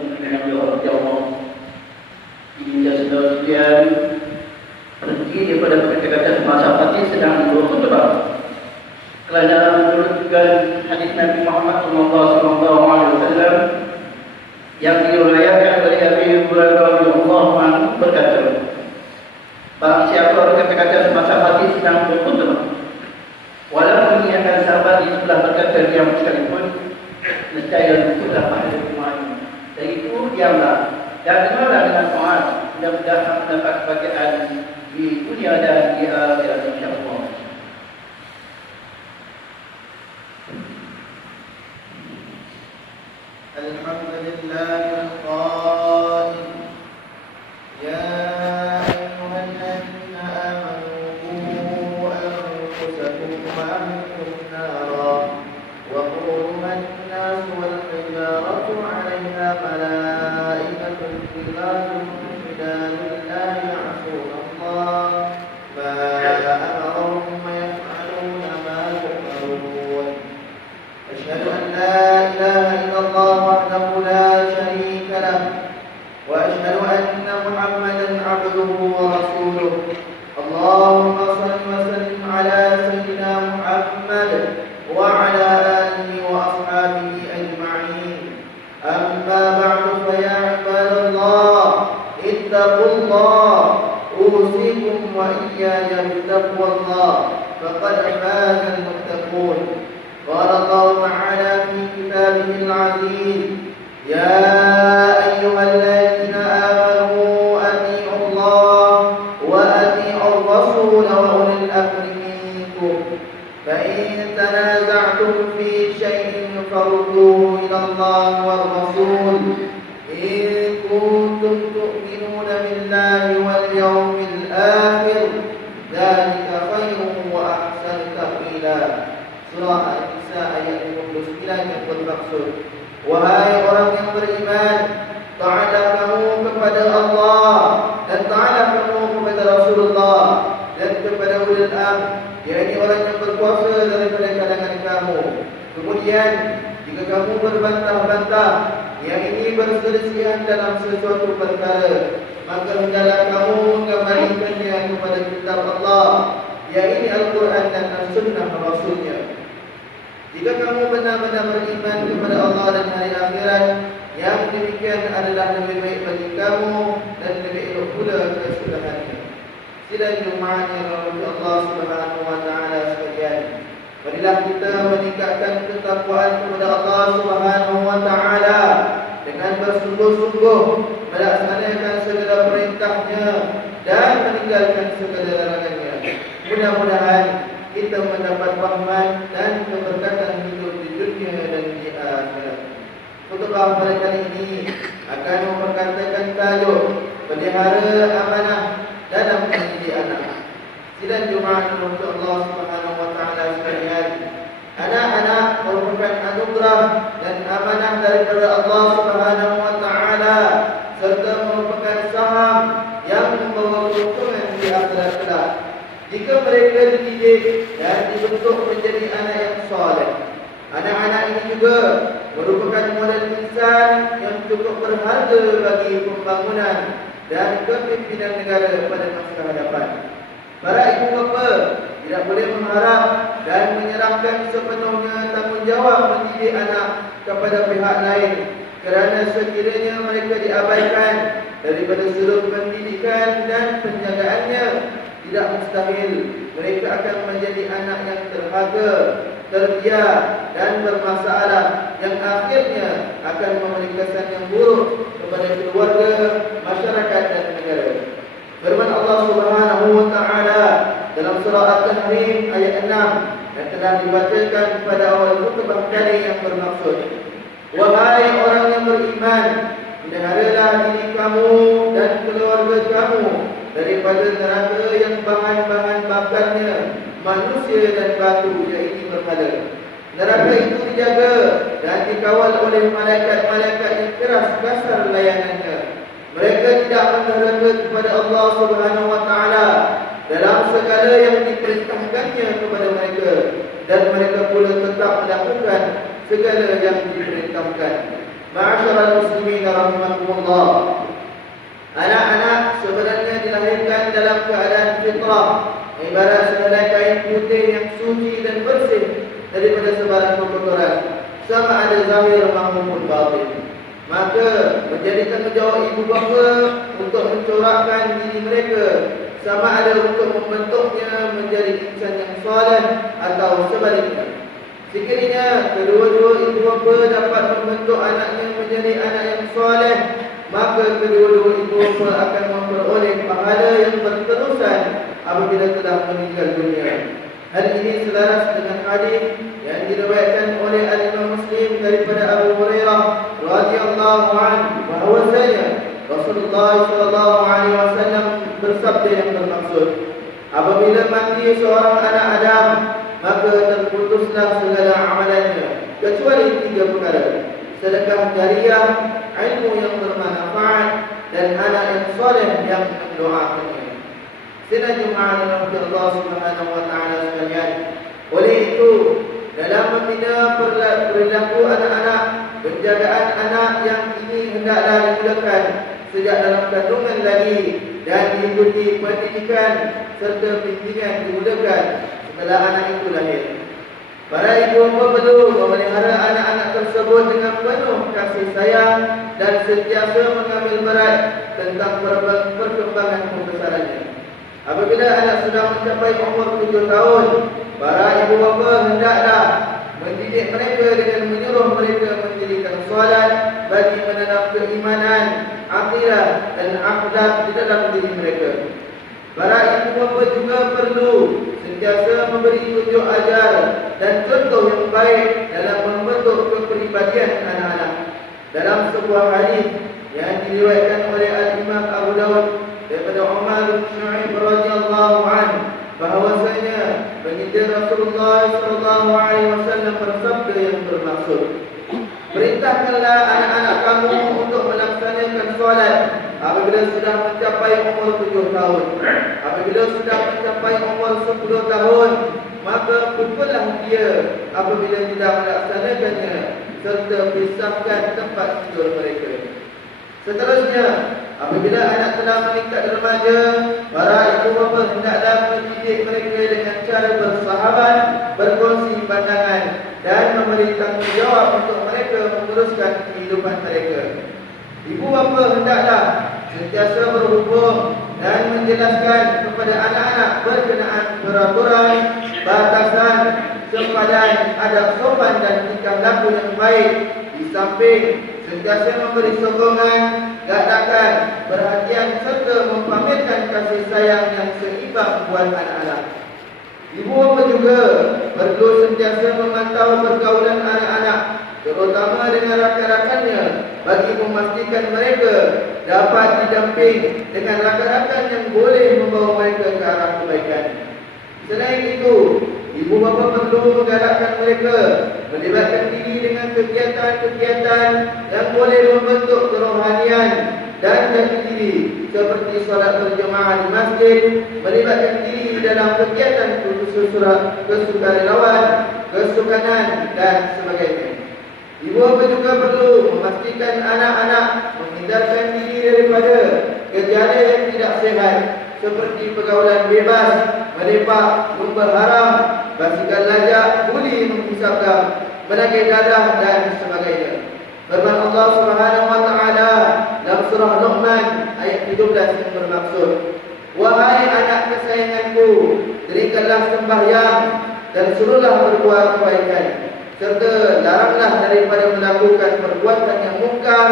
muslimin yang dirahmati Allah. Ini saudara-saudara berhenti daripada kata-kata semasa Fatih sedang berkhutbah. Kerana menurutkan hadis Nabi Muhammad SAW yang diriwayatkan oleh Abi Hurairah radhiyallahu anhu berkata, barang siapa berkata-kata semasa Fatih sedang berkhutbah, walaupun ia akan sahabat di sebelah berkata diam sekalipun, nescaya tentulah pahala semuanya. Dan itu diamlah dan dengarlah dengan taat, mudah-mudahan mendapat kebahagiaan di dunia dan di akhirat insya-Allah. Alhamdulillahil qail ya ayyuhalladzina amanu qu anfusakum wa ahlikum nara wa quduha an-nas wal hijaratu 'alayha malaikatun ghiladun shidadun la ya'suna Allah ma amarahum wa yaf'aluna ma yu'marun. Asyhadu an la ilaha illallah wahdahu la syarika lah wa asyhadu anna Muhammadan 'abduhu wa rasuluh. Allahumma shalli wa sallim ala sayyidina Muhammad wa ala alihi wa ashabihi ajma'in. Amma ba'du fa ya ibadallah ittaqullah usikum wa iyaya bittaqwallah faqad faza al-muttaqun. Qala Allah ta'ala fi kitabihil 'aziz ya ayyuhalladzina amanu atii'u Allah wa atii'ur rasul wa ulil amri minkum fa in tanaza'tum fi shay'in farudduhu ila Allah war rasul in kuntum tu'minuna billahi wal yawmil akhir dzalika khairun wa ahsanu ta'wila. Surah An-Nisa ayat 59 yang bermaksud, wahai orang yang beriman, taatlah kamu kepada Allah dan taatlah kamu kepada Rasulullah dan kepada ulil amr, yakni orang yang berkuasa daripada kalangan kamu. Kemudian jika kamu berbantah-bantah, yang ini berselisihan dalam sesuatu perkara, maka hendaklah kamu mengembalikannya kepada kitab Allah, yakni Al-Quran dan As-Sunnah Rasulnya. Jika kamu benar-benar beriman kepada Allah dan hari akhirat, yang demikian adalah lebih baik bagi kamu dan lebih elok pula kesudahannya. Sidang Jumaat yang dirahmati Allah Subhanahu wa taala sekalian, marilah kita meningkatkan ketakwaan kepada Allah Subhanahu wa taala dengan bersungguh-sungguh melaksanakan segala perintahnya dan meninggalkan segala larangannya. Mudah-mudahan kita mendapat rahmat dan keberkatan hidup di dunia dan di akhirat. Khutbah pada kali ini akan memperkatakan tajuk pelihara amanah dalam mendidik anak. Sidang Jumaat untuk Allah Subhanahu wa taala sekalian, anak-anak merupakan anugerah dan amanah daripada Allah Subhanahu wa taala serta merupakan saham yang membawa keuntungan di akhirat kelak. Jika mereka dididik dan dibentuk menjadi anak yang soleh, anak-anak ini juga merupakan model insan yang cukup berharga bagi pembangunan dan kepimpinan negara pada masa hadapan. Para ibu bapa tidak boleh mengharap dan menyerahkan sepenuhnya tanggungjawab mendidik anak kepada pihak lain, kerana sekiranya mereka diabaikan daripada seluruh pendidikan dan penjagaannya, tidak mustahil mereka akan menjadi anak yang terhaga, terbiar dan bermasalah yang akhirnya akan memberi kesan yang buruk kepada keluarga, masyarakat dan negara. Firman Allah Subhanahu wa taala dalam surah At-Tahrim ayat 6 yang telah dibacakan pada awal khutbah tadi yang bermaksud, wahai orang yang beriman, peliharalah diri kamu dan keluarga kamu daripada neraka yang bahan-bahan bakarnya manusia dan batu, iaitu berhala. Neraka itu dijaga dan dikawal oleh malaikat-malaikat yang keras kasar layanannya. Mereka tidak menderhaka kepada Allah Subhanahu wa taala dalam segala yang diperintahkannya kepada mereka, dan mereka pula tetap melakukan segala yang diperintahkan. Ma'asyiral muslimin rahimakumullah. Anak-anak sebenarnya dilahirkan dalam keadaan fitrah, ibarat sehelai kain putih yang suci dan bersih daripada sebarang kekotoran, sama ada zahir maupun batin. Maka menjadi tanggungjawab ibu bapa untuk mencorakkan diri mereka, sama ada untuk membentuknya menjadi insan yang soleh atau sebaliknya. Sekiranya kedua-dua ibu bapa dapat membentuk anaknya menjadi anak yang soleh, maka kedua-dua ibu bapa akan memperoleh pahala yang berterusan apabila telah meninggal dunia. Hal ini selaras dengan hadis yang diriwayatkan oleh Al-Imam Muslim daripada Abu Hurairah radhiyallahu anhu bahwasanya Rasulullah sallallahu alaihi wasallam bersabda yang bermaksud, apabila mati seorang anak Adam, maka terputuslah segala amalannya kecuali 3 perkara: sedekah jariah, ilmu yang bermanfaat, dan anak yang soleh yang mendoakannya. Sidang jemaah yang Allah Subhanahu wa taala sekalian, oleh itu dalam membina perilaku anak-anak, penjagaan anak yang ini hendaklah dimulakan sejak dalam kandungan lagi dan diikuti pendidikan serta bimbingan dimulakan setelah anak itu lahir. Para ibu bapa perlu memelihara anak-anak tersebut dengan penuh kasih sayang dan sentiasa mengambil berat tentang perkembangan pembesarannya. Apabila anak sudah mencapai umur 7 tahun, para ibu bapa hendaklah mendidik mereka dengan menyuruh mereka mendirikan solat bagi menanam keimanan, akidah dan akhlak di dalam diri mereka. Para ibu bapa juga perlu sentiasa memberi tunjuk ajar dan contoh yang baik dalam membentuk kepribadian anak-anak. Dalam sebuah hadis yang diriwayatkan oleh Al-Imam Abu Dawud daripada Umar bin Shu'aib radhiyallahu anhu bahwasanya baginda Rasulullah sallallahu alaihi wasallam bersabda yang bermaksud, perintahkanlah anak-anak kamu untuk melaksanakan solat apabila sudah mencapai umur 7 tahun. Apabila sudah mencapai umur 10 tahun, maka pukullah dia apabila tidak melaksanakannya, serta pisahkan tempat tidur mereka. Seterusnya, apabila anak telah meningkat remaja, para ibu bapa hendaklah mendidik mereka dengan cara bersahabat, berkongsi pandangan dan memberi tanggungjawab untuk mereka menguruskan kehidupan mereka. Ibu bapa hendaklah sentiasa berhubung dan menjelaskan kepada anak-anak berkenaan peraturan, batasan, sempadan, adab sopan dan tingkah laku yang baik, di samping sentiasa memberi sokongan, gadakan, perhatian serta mempamerkan kasih sayang yang seimbang buat anak-anak. Ibu bapa juga perlu sentiasa memantau pergaulan anak-anak, terutama dengan rakan-rakannya, bagi memastikan mereka dapat didamping dengan rakan-rakan yang boleh membawa mereka ke arah kebaikan. Selain itu, ibu bapa perlu menggalakkan mereka melibatkan diri dengan kegiatan-kegiatan yang boleh membentuk kerohanian dan jati diri, seperti solat berjemaah di masjid, melibatkan diri dalam kegiatan kesukarelawan, kesukanan dan sebagainya. Ibu bapa juga perlu memastikan anak-anak menghindarkan diri daripada gejala yang tidak sehat, seperti pergaulan bebas, melepak, berharam, basikal lajak, buli menghisapkan, menagih dadah dan sebagainya. Firman Allah Subhanahu wa taala dalam surah Luqman ayat 17 yang bermaksud, wahai anak kesayanganku, dirikanlah sembahyang dan suruhlah berbuat kebaikan, serta laranglah daripada melakukan perbuatan yang mungkar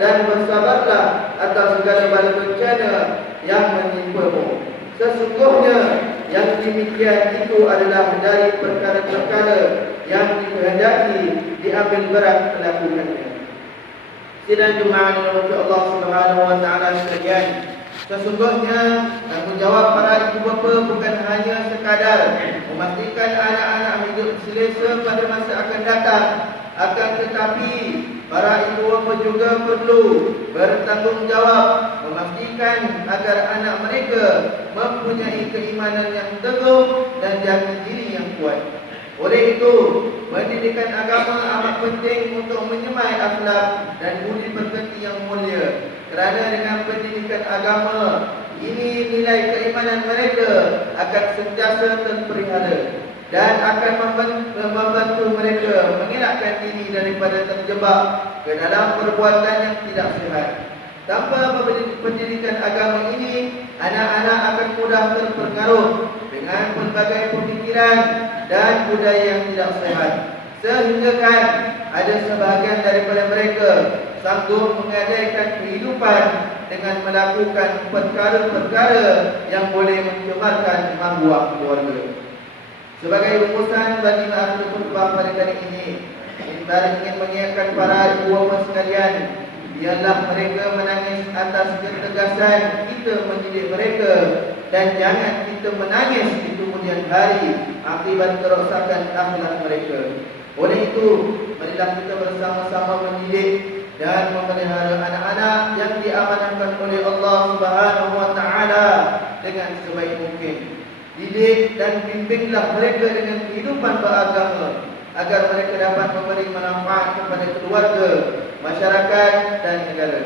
dan bersabarlah atas segala bala bencana yang menimpamu. Sesungguhnya yang demikian itu adalah dari perkara-perkara yang dikehendaki diambil berat melakukannya. Sidang jemaah yang Allah Subhanahu wa taala sekalian, sesungguhnya tanggungjawab para ibu bapa bukan hanya sekadar memastikan anak-anak hidup selesa pada masa akan datang, akan tetapi para ibu bapa juga perlu bertanggungjawab memastikan agar anak mereka mempunyai keimanan yang teguh dan jati diri yang kuat. Oleh itu, pendidikan agama amat penting untuk menyemai akhlak dan budi pekerti yang mulia. Kerana dengan pendidikan agama ini, nilai keimanan mereka akan sentiasa terpelihara dan akan membantu mereka mengelakkan diri daripada terjebak ke dalam perbuatan yang tidak sihat. Tanpa pendidikan agama ini, anak-anak akan mudah terpengaruh dengan pelbagai pemikiran dan budaya yang tidak sehat, sehingga kan ada sebahagian daripada mereka sanggup menggadaikan kehidupan dengan melakukan perkara-perkara yang boleh mencemarkan maruah keluarga. Sebagai rumusan bagi akhir khutbah pada kali ini, saya ingin mengingatkan para ibu bapa sekalian, biarlah mereka menangis atas ketegasan kita mendidik mereka, dan jangan kita menangis di kemudian hari akibat kerosakan akhlak mereka. Oleh itu, marilah kita bersama-sama mendidik dan memelihara anak-anak yang diamanahkan oleh Allah Subhanahu wa taala dengan sebaik mungkin. Didik dan bimbinglah mereka dengan kehidupan beragama agar mereka dapat memberi manfaat kepada keluarga, masyarakat dan negara.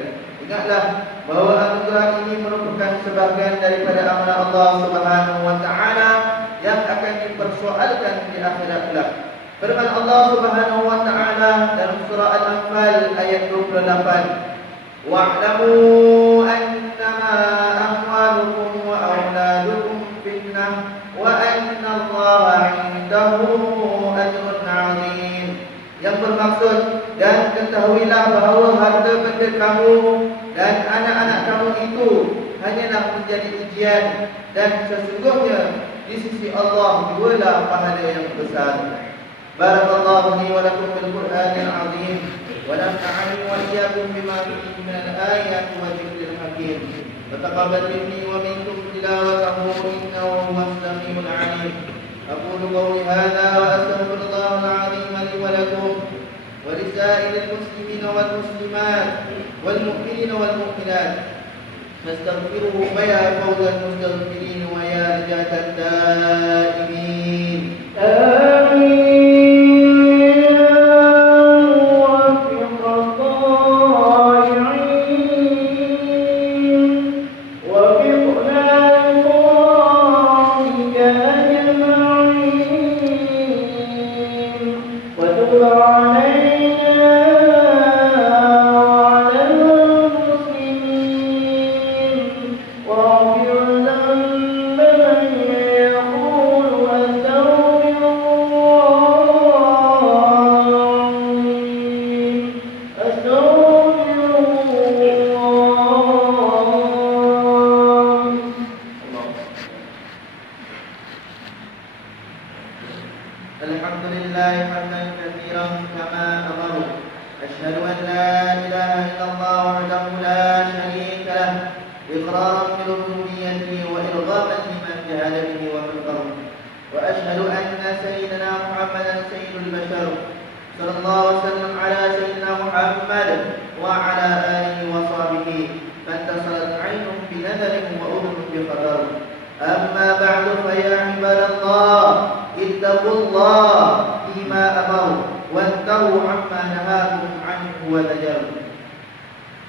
Ingatlah bahawa anugerah ini merupakan sebahagian daripada amalan Allah Subhanahu wa taala yang akan dipersoalkan di akhirat kelak. Firman Allah Subhanahu wa taala dalam surah Al-Anfal ayat 28, "Wa'lamu annama amwalukum wa auladukum fitnah wa anna Allaha 'indahu ajrun 'azim." Yang bermaksud, dan ketahuilah bahawa harta benda kamu dan anak-anak kamu itu hanyalah menjadi ujian, dan sesungguhnya di sisi Allah jualah pahala yang besar. Barakallahu li wa lakum bil Qur'anil 'azim wa nafa'ani wa iyyakum bima fihi min al-ayati wa dzikril hakim. Taqabbal minni wa minkum tilawatahu innahu huwas samiul 'alim. Aqulu qawli hadha wa astaghfirullahal 'azim li wa lakum wa lisa'iril muslimina wal muslimat wal mu'minina wal mu'minat. Nastaghfiruhu fa ya fawzal mustaghfirin wa ya najatan daimin. Amin.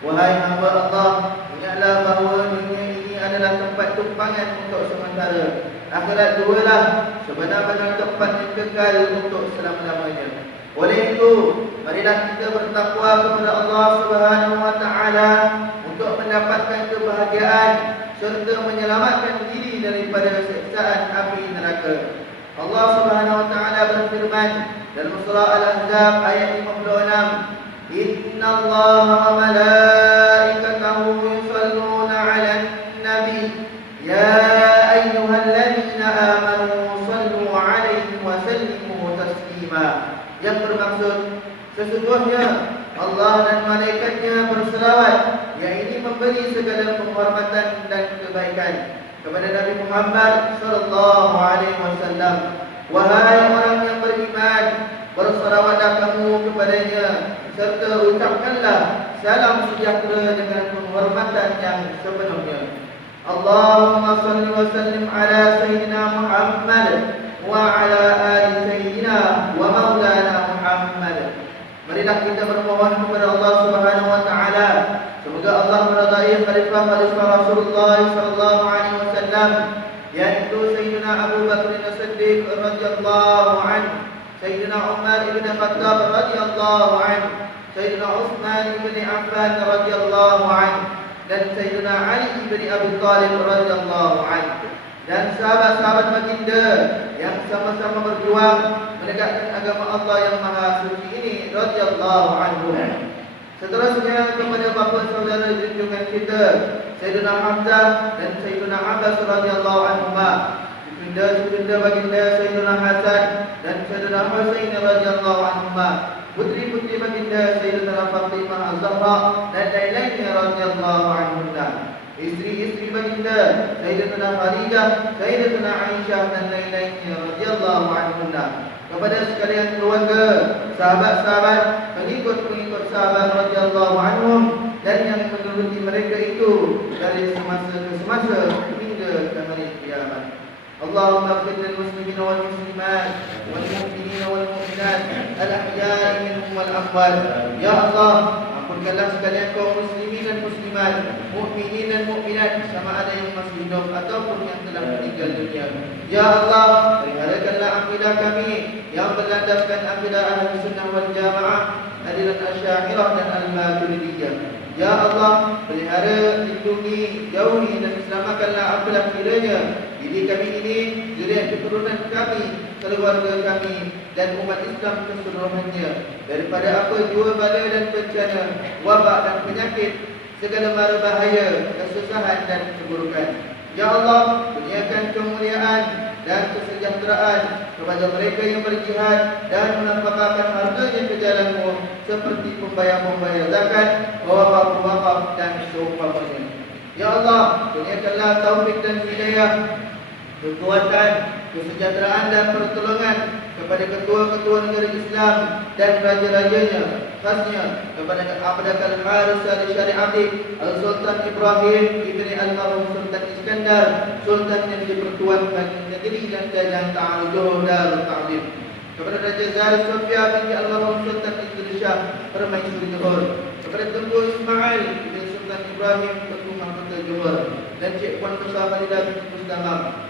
Wahai hamba Allah, ingatlah bahawa dunia ini adalah tempat tumpangan untuk sementara. Akhirat jualah sebenar-benar tempat yang kekal untuk selama-lamanya. Oleh itu, marilah kita bertakwa kepada Allah Subhanahu wa taala untuk mendapatkan kebahagiaan serta menyelamatkan diri daripada siksaan api neraka. Allah Subhanahu wa taala berfirman dalam surah Al-Ahzab ayat 56, "Inna Allaha wa malaikatahu yusalluna 'alan nabi ya ayyuhalladzina amanu sallu 'alaihi wa sallimu taslima." Yang bermaksud, sesungguhnya Allah dan malaikatnya berselawat, yang ini memberi segala penghormatan dan kebaikan kepada Nabi Muhammad sallallahu alaihi wasallam. Wahai orang yang beriman, berselawatlah kamu kepadanya serta ucapkanlah salam sejahtera dengan penghormatan yang sepenuhnya. Allahumma salli wa sallim ala sayyidina Muhammad وعلى آل سيدنا ومولانا محمد. Marilah kita bermohon kepada Allah Subhanahu wa taala semoga Allah meridai khalifah Rasulullah sallallahu alaihi wasallam, yaitu Sayyidina Abu Bakr As-Siddiq radhiyallahu anhu, Sayyidina Umar ibn Khattab radhiyallahu anhu, Sayyidina Utsman ibn Affan radhiyallahu anhu, dan Sayyidina Ali ibn Abi Thalib radhiyallahu anhu, dan sahabat-sahabat baginda yang sama-sama berjuang menegakkan agama Allah yang maha suci ini radhiyallahu anhu. Seterusnya kepada bapa saudara junjungan kita Sayyidina Hamzah dan Sayyidina Abbas radhiyallahu anhuma, ibunda baginda Sayyidina Hasan dan Sayyidina Husain radhiyallahu anhuma, putri-putri baginda Sayyidatina Fatimah Az-Zahra dan lain-lainnya radhiyallahu anhuma, istri-istri baginda Sayyidatina Khadijah, Sayyidatina Aisyah dan lain-lainnya radhiyallahu anhuma, kepada sekalian keluarga, sahabat-sahabat, pengikut-pengikut sahabat radhiyallahu anhum dan yang mengikuti mereka itu dari semasa ke semasa hingga ke hari kiamat. Allahumma ighfir lil muslimina wal muslimat wal mu'minina wal mu'minat al ahya'i minhum wal amwat. Ya Allah, ampunkanlah sekalian kaum muslimin dan muslimat, mukminin dan mukminat, sama ada yang masih hidup ataupun yang telah meninggal dunia. Ya Allah, peliharakanlah akidah kami yang berlandaskan akidah Ahli Sunnah wal Jamaah, aliran Asy'ariyah dan Al-Maturidiyah. Ya Allah, pelihara, lindungi, jauhi dan selamatkanlah apalah kiranya diri kami ini, zuriat keturunan kami, keluarga kami dan umat Islam keseluruhannya daripada apa jua bala dan bencana, wabak dan penyakit, segala mara bahaya, kesusahan dan keburukan. Ya Allah, kurniakan kemuliaan dan kesejahteraan kepada mereka yang berjihad dan menafkahkan hartanya ke jalan-Mu seperti pembayar-pembayar zakat, wakaf dan seumpamanya. Ya Allah, kurniakanlah taufik dan hidayah, kekuatan, kesejahteraan dan pertolongan kepada ketua-ketua negara Islam dan raja-rajanya, khasnya kepada Abdul Haris Al-Syari'ati Al-Sultan Ibrahim ibni Al-Marhum Sultan Iskandar, Sultan yang dipertuan bagi negeri dan kerajaan Ta'aluh Darul Ta'lim, kepada Raja Zahir Sofia binti Al-Marhum Sultan Idris Shah Permaisuri Johor, kepada Tunku Ismail ibni Sultan Ibrahim Tunku Mahkota Johor, dan Cik Puan Besar Khalidah binti Mustamam,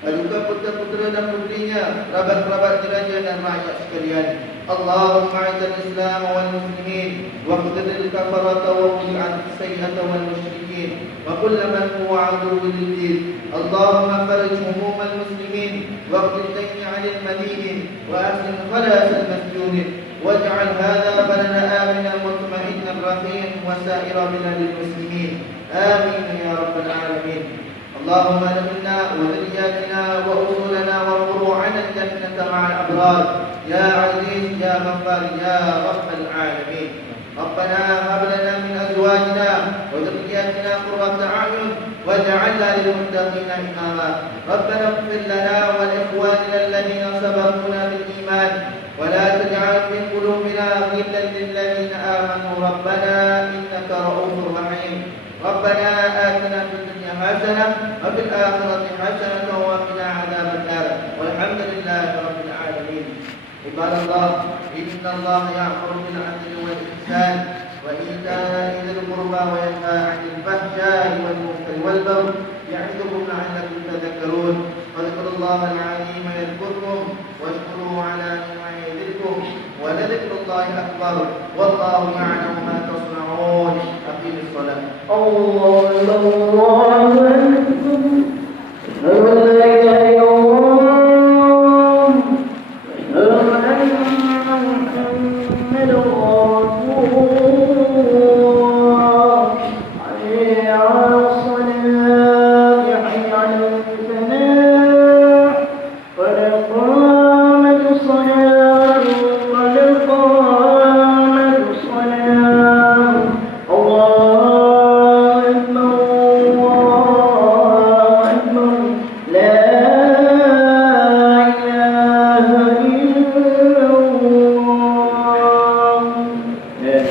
juga putera-putera dan putrinya, kerabat-kerabat diraja dan rakyat sekalian. Allahumma a'izal Islam wal muslimin wa qadril kafarata wa qil'an sayyata wal musyrikin wa kulla man huwa aduwwun lid-din. Allahumma farij humumul muslimin wa qil dayni 'anil madinin wa ahsin khalasal masjunin waj'al hadha balana aminan mutma'innan rafi'an wa sa'ira biladil muslimin. Amin ya rabbal alamin. اللهم ادخلنا وذرياتنا واصولنا وفروعنا الجنه مع الابرار يا عزيز يا غفار يا رب العالمين. ربنا هب لنا من ازواجنا وذرياتنا قرة اعين واجعلنا للمتقين اماما. ربنا اغفر لنا ولاخواننا الذين سبقونا بالايمان ولا تجعل في قلوبنا غلا للذين امنوا ربنا انك رؤوف رحيم. ربنا آتنا في الدنيا حسنة وفي الآخرة حسنة وقنا عذاب النار والحمد لله رب العالمين. عباد الله، إن الله يأمر بالعدل والإحسان وإيتاء ذي القربى وينهى عن الفحشاء والمنكر والبغي يعظكم لعلكم تذكرون. فاذكروا الله العظيم يذكركم واشكروه على نعمه يزدكم ولذكر الله أكبر والله يعلم ما تصنعون. أقيم الصلاة. الله أكبر. أشهد أن لا إله إلا الله. أشهد أن محمدا رسول الله. حي على الصلاة، حي على الفلاح.